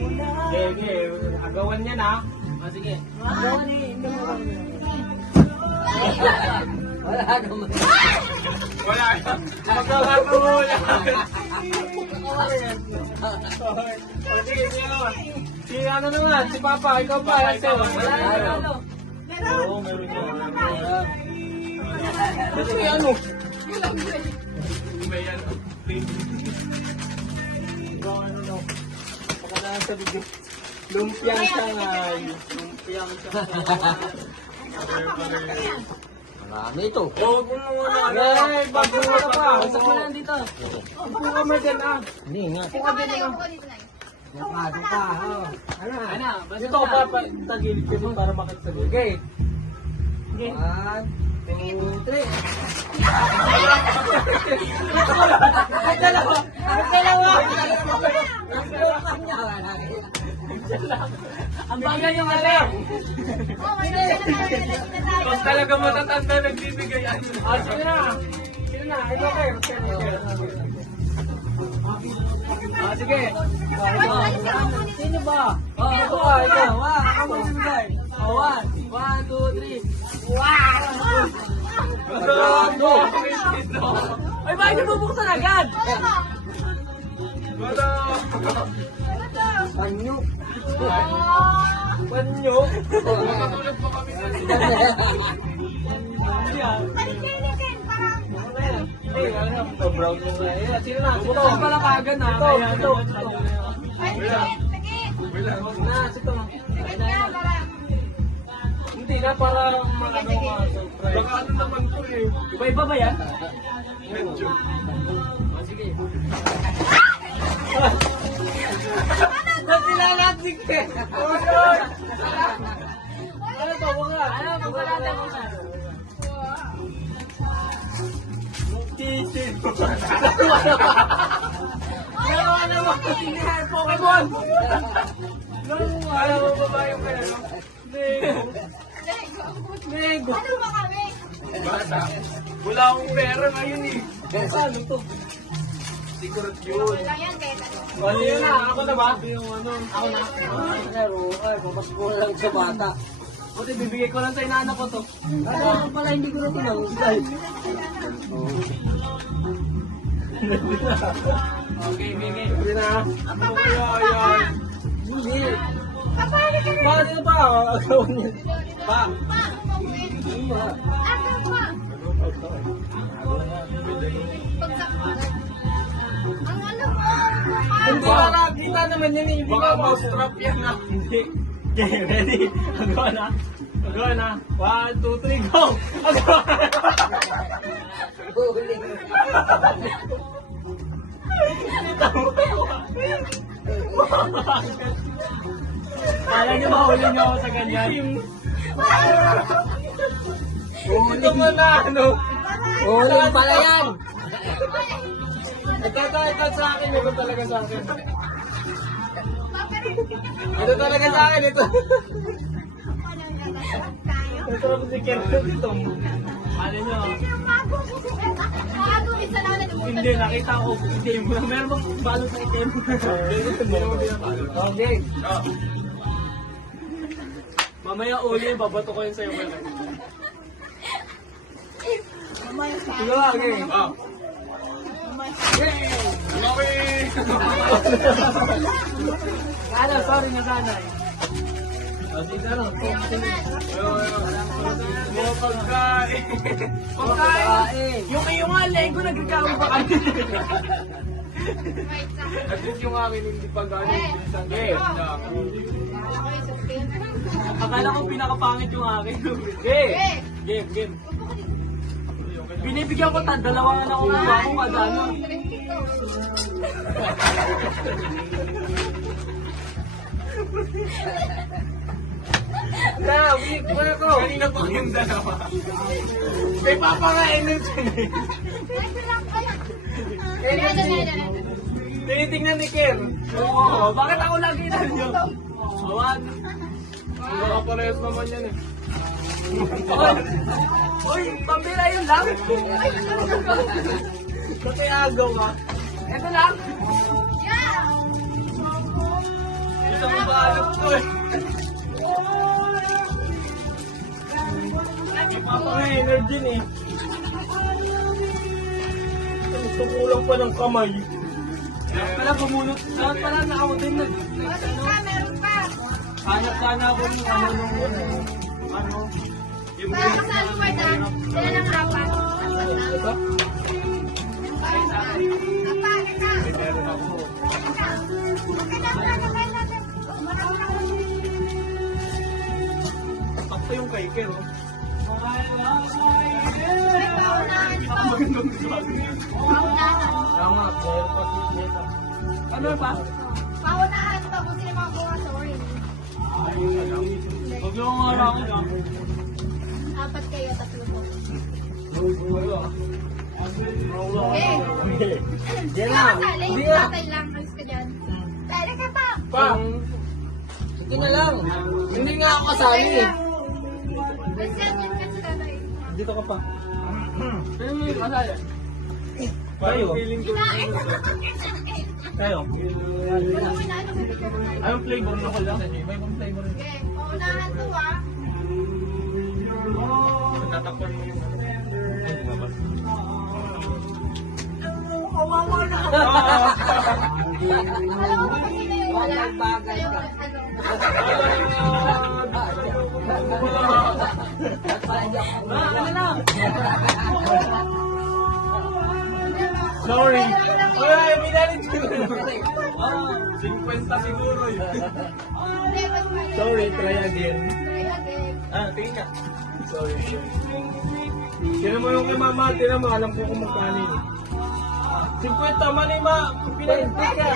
Sige, agawan niya na. Sige. Agawan niya. Wala naman. Wala na. Magawa ko muna. Sige, si ano naman, si Papa, ikaw pa. Wala na. Oo, meron niya. Kasi ano? May ano. Baka na sa video. Lumpiang Shanghai. Lumpiang Shanghai. Marami ito. Huwag mo muna. Ay, bago mo na pa. Sa muna dito. Upo ka mo dyan ah. Hindi nga. Upo ka dyan ah. Napado ka. Ano? Ano? Ito pa tagilid ka mo para makatagil. Okay. Okay. 1, 2, 3. Dalawa. Dalawa. Ang bagal yung alam. Kung talaga matatanda nagbibigay ano. Sige na. Sige na. Ito kayo. Sige. Sino ba? Ito ka. Ito. Ako magbibigay. 1, 2, 3. Wow! Ay, bakit niyo bubuksan agad? Panyo. Panyo? Matulog pa kami sa ito, brown mo na. Sino na? Buksan pala kagad na. Ito. Ito. Hindi na, para surprise. Baka ano naman po eh. Iba-iba ba yan? Medyo. Sige. Ba't nilalasig ka? Ano to? Bunga? Ano? Pagkalata mo na. Tisid. Dalawa naman. Pokemon. Alam mo ba ba yung kaya? Lego. Ano ba kami? Bata. Wala akong pera ngayon eh. Ano to? Secret yun. Wala yan, Teta. Ano yun na? Ako na ba? Ako na. Laro. Ay, papasko lang sa bata. Buti bibigay ko lang sa inaanak ko to. Ano pala hindi ko na tinanggay. Okay. Hindi na. Ano kaya yan? Hindi. Papayag ka rin. Bakit ito pa? Agawin niya. Pa. Pa, pauwi. Ano pa? Pagsakot. Ang ano mo? Hindi na kita naman yan eh. Hindi nga mousetrap yan na. Hindi. Okay, ready? Agawa na. 1, 2, 3, go! Agawa na. Huling. Kala niyo mahuli niyo ako sa ganyan? Ito mo na ano? Huling pala yan. Ito sa akin. Ito talaga sa akin. Ito talaga sa akin. Ito. Ito ako si Kerwin dito. Ano nyo? Hindi, nakita ko. Itim. Meron bang balot sa itim? Okay. Mamaya uli, babato ko yun sa'yo. Sige ba, okay. Ano, sorry na sanay. Dito na. Mga pagkain. Pagkain. Yung nga, lego nagkakaroon pa kayo. At least yung akin hindi pa gano'n isang game. Akala ko pinakapangit yung akin. Game. Binibigyan ko dalawa na akong bako kada ano. Na, weak pa ako. Kanina pa yung dalawa. May papakainin siya. Tinitingnan ni Ker. Oo, bakit ako lagi na nyo? Awan. Baka parehas naman yan eh. Uy, pambira yun lang. Ba't may agaw ka? Ito lang. Ipapaka-energy eh. Gusto kulang pa ng kamay. Pala pumunot. Saan pala na ako din nag... Bakit ka? Meron pa. Hanap sana ako ng ano. Yung Para ka sa luwad ah. Sila ng apat. Ito? Apa, ika. Meron ako. Sakto yung kay Ken. Magandang sabi niya. Tama, meron pa si Jetta. Ano pa? Paunahan pa kung sino mga bukas sa orange. Huwag yung nga ako na. Apat kayo, tatlo po. Yan Kaya lang. kasali, Hindi na. tatay lang. Alis ka dyan. Pwede ka pa. Pa! Ito na lang. Hindi nga ako kasali eh. Vincent, yan ka sa tatay. Dito ka pa. Pero may masaya. Kayo? Kinain. Kayo? Kinain ang bibigyan mo tayo. Anong flavor na ko lang? May ibang flavor rin. Okay, paunahan to ah. Tatakpan mo yung Alam mo ba kasi na yung wala? Walang bagay Ayaw ka. ano. Ano lang? Sorry. Wala, minalit ko na. 50 siguro yun. Hindi, mas mali. Sorry, try again. Try again. Tingin ka. Sorry. Tinan mo yung kay mama, tinan mo, alam ko kung magkano yun. 50 mali ma, pinagpik ka.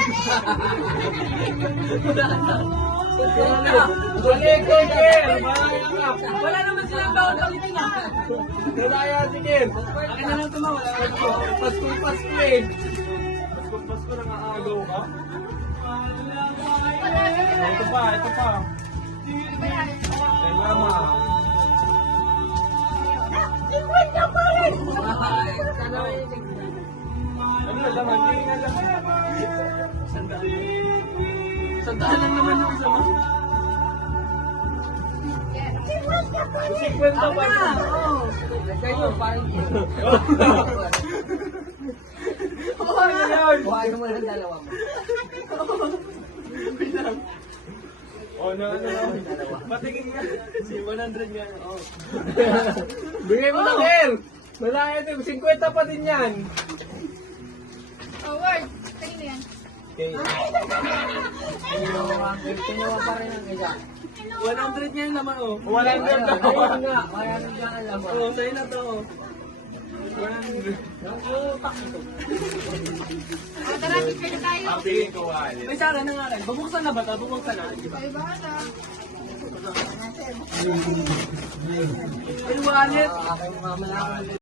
Wala naman silang bawal kami na. Nalaya si Ken. Akin na lang ito mawala. Pasko eh. Pasko nang aagaw ka. Ito pa. Kay mama. Ano na naman? Hindi na lang. Sandahan lang naman yung isa mo. 50 pa na. Kayo, parang Ano yun? buhayin mo lang dalawa mo. Ano? Patingin nga. Si 100 nga. Bigay mo na, Ken. Malaya din. 50 pa din yan. Oh, word. Kanino yan? Okay. Kinuha pa rin ang isa. 100 nga yung naman, oh. 100 na. Ayun nga, kaya nang dyan ang laman. Oo, sa'yo na to. 100. Nakutak ito. O, tara, pipili tayo. Piliin ko, Wally. May sara na nga rin. Bubuksan na ba ito? Bubuksan na. Ay, bakit ah? Yung wallet. Aking mama lang.